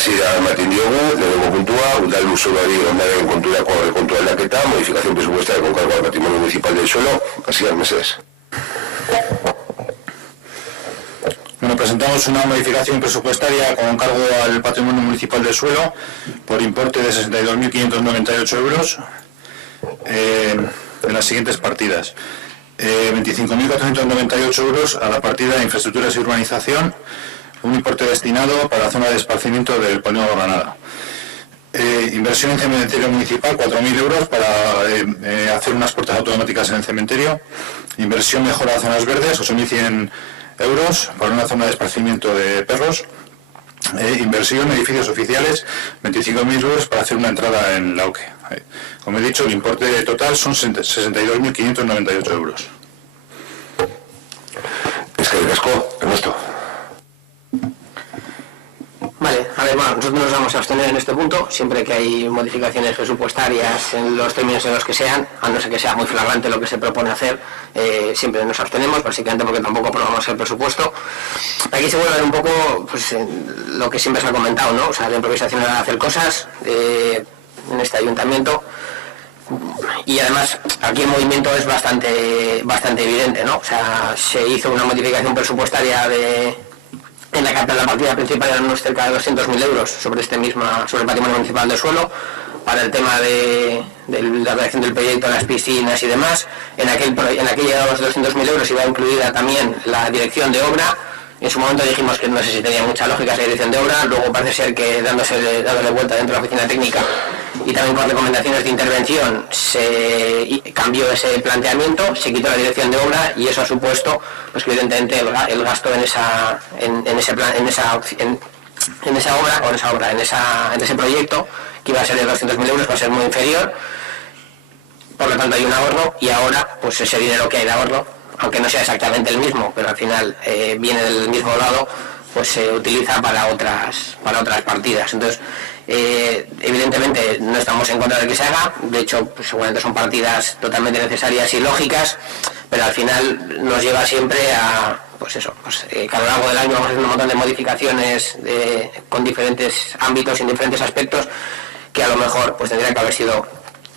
hasi da ematen diogu, lehenengo puntua, udal lurzoruari ondarearen kontua aldaketa, modificación presupuestaria con cargo al patrimonio municipal del suelo. Así es, meses. Bueno, presentamos una modificación presupuestaria con cargo al patrimonio municipal del suelo por importe de 62.598 euros en las siguientes partidas. 25.498 euros a la partida de infraestructuras y urbanización, un importe destinado para la zona de esparcimiento del polígono Granada. Inversión en cementerio municipal, 4.000 euros para hacer unas puertas automáticas en el cementerio. Inversión mejora de zonas verdes, 8.100 euros para una zona de esparcimiento de perros. Inversión edificios oficiales, 25.000 euros para hacer una entrada en Lauque. Como he dicho, el importe total son 62.598 euros. Es que casco, Ernesto. Vale, a ver, bueno, nosotros nos vamos a abstener en este punto, siempre que hay modificaciones presupuestarias en los términos en los que sean, a no ser que sea muy flagrante lo que se propone hacer, siempre nos abstenemos, básicamente porque tampoco aprobamos el presupuesto. Aquí se vuelve a ver un poco pues, lo que siempre se ha comentado, ¿no? O sea, la improvisación de hacer cosas en este ayuntamiento. Y además aquí el movimiento es bastante evidente, ¿no? O sea, se hizo una modificación presupuestaria en la partida principal eran unos cerca de 200.000 euros sobre el patrimonio municipal del suelo, para el tema de la redacción del proyecto, las piscinas y demás. En aquel llegado a los 200.000 euros iba incluida también la dirección de obra. En su momento dijimos que no sé si tenía mucha lógica esa dirección de obra, luego parece ser que dándole vuelta dentro de la oficina técnica y también por recomendaciones de intervención se cambió ese planteamiento, se quitó la dirección de obra y eso ha supuesto pues que evidentemente el gasto en ese proyecto, que iba a ser de 200.000 euros, va a ser muy inferior. Por lo tanto hay un ahorro y ahora pues ese dinero que hay de ahorro, aunque no sea exactamente el mismo, pero al final viene del mismo lado, pues se utiliza para otras partidas. Entonces, evidentemente no estamos en contra de que se haga, de hecho pues, seguramente son partidas totalmente necesarias y lógicas, pero al final nos lleva siempre a, pues eso, pues, que a lo largo del año vamos haciendo un montón de modificaciones con diferentes ámbitos y en diferentes aspectos que a lo mejor pues tendrían que haber sido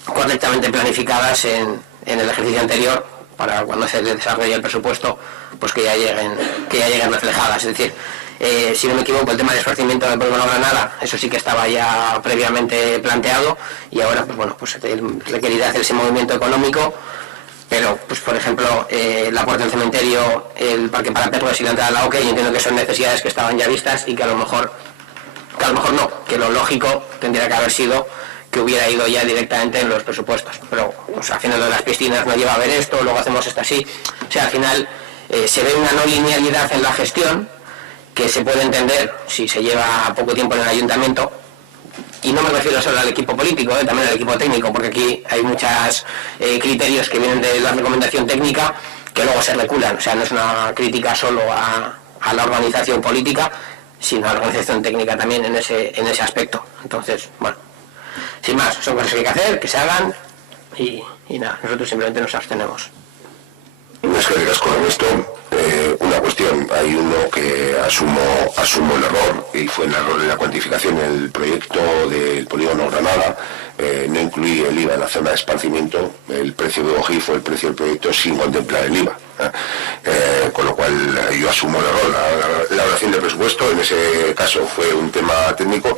correctamente planificadas en el ejercicio anterior, para cuando se desarrolle el presupuesto, pues que ya lleguen reflejadas. Es decir, si no me equivoco, el tema del esparcimiento del polígono Granada, eso sí que estaba ya previamente planteado y ahora, pues bueno, pues requerirá hacer ese movimiento económico, pero, pues por ejemplo, la puerta del cementerio, el parque para perros y la entrada a la OCE, yo entiendo que son necesidades que estaban ya vistas y que a lo mejor no, que lo lógico tendría que haber sido que hubiera ido ya directamente en los presupuestos, pero pues, haciendo las piscinas no lleva a ver esto, luego hacemos esto así, o sea, al final se ve una no linealidad en la gestión que se puede entender si se lleva poco tiempo en el ayuntamiento, y no me refiero solo al equipo político, también al equipo técnico, porque aquí hay muchos criterios que vienen de la recomendación técnica que luego se reculan, o sea, no es una crítica solo a la organización política, sino a la organización técnica también en ese aspecto. Entonces, bueno, sin más, son cosas que hay que hacer, que se hagan y nada, nosotros simplemente nos abstenemos. Es que digas con esto, una cuestión, hay uno que asumo el error, y fue el error de la cuantificación en el proyecto del polígono Granada, no incluí el IVA en la zona de esparcimiento, el precio de OGI fue el precio del proyecto sin contemplar el IVA, con lo cual yo asumo el error, la elaboración del presupuesto en ese caso fue un tema técnico.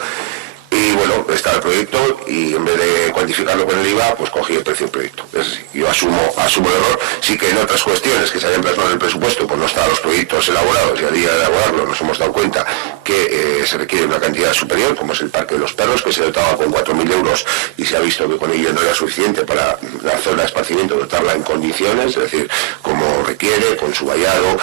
Y bueno, estaba el proyecto y en vez de cuantificarlo con el IVA, pues cogí el precio del proyecto. Yo asumo el error. Sí que en otras cuestiones que se habían plasmado en el presupuesto, pues no estaban los proyectos elaborados y al día de elaborarlo nos hemos dado cuenta que se requiere una cantidad superior, como es el Parque de los Perros, que se dotaba con 4.000 euros y se ha visto que con ello no era suficiente para la zona de esparcimiento, dotarla en condiciones, es decir, como requiere, con su vallado,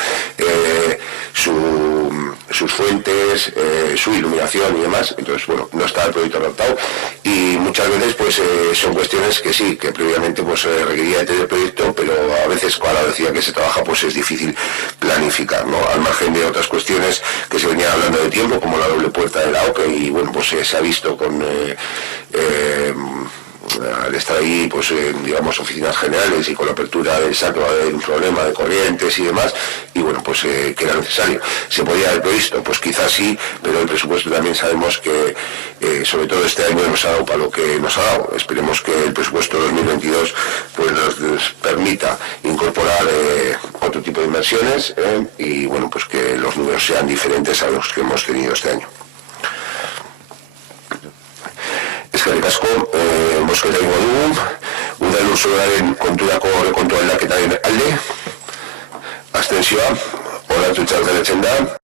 sus fuentes, su iluminación y demás. Entonces, bueno, no está el proyecto adaptado y muchas veces pues son cuestiones que sí, que previamente pues requería de tener el proyecto, pero a veces cuando decía que se trabaja pues es difícil planificar, ¿no? Al margen de otras cuestiones que se venían hablando de tiempo, como la doble puerta de la OCE, y bueno, pues se ha visto con al estar ahí, pues digamos, oficinas generales y con la apertura del SAC va a haber un problema de corrientes y demás, y bueno, pues que era necesario. ¿Se podía haber previsto? Pues quizás sí, pero el presupuesto también sabemos que, sobre todo este año, nos ha dado para lo que nos ha dado. Esperemos que el presupuesto 2022 pues nos permita incorporar otro tipo de inversiones y bueno, pues que los números sean diferentes a los que hemos tenido este año. Eskerrik asko, bozketa egingo dugu, udal lurzoruaren konturako aurrekontu aldaketaren alde, abstentzioa, onartutzat geratzen da.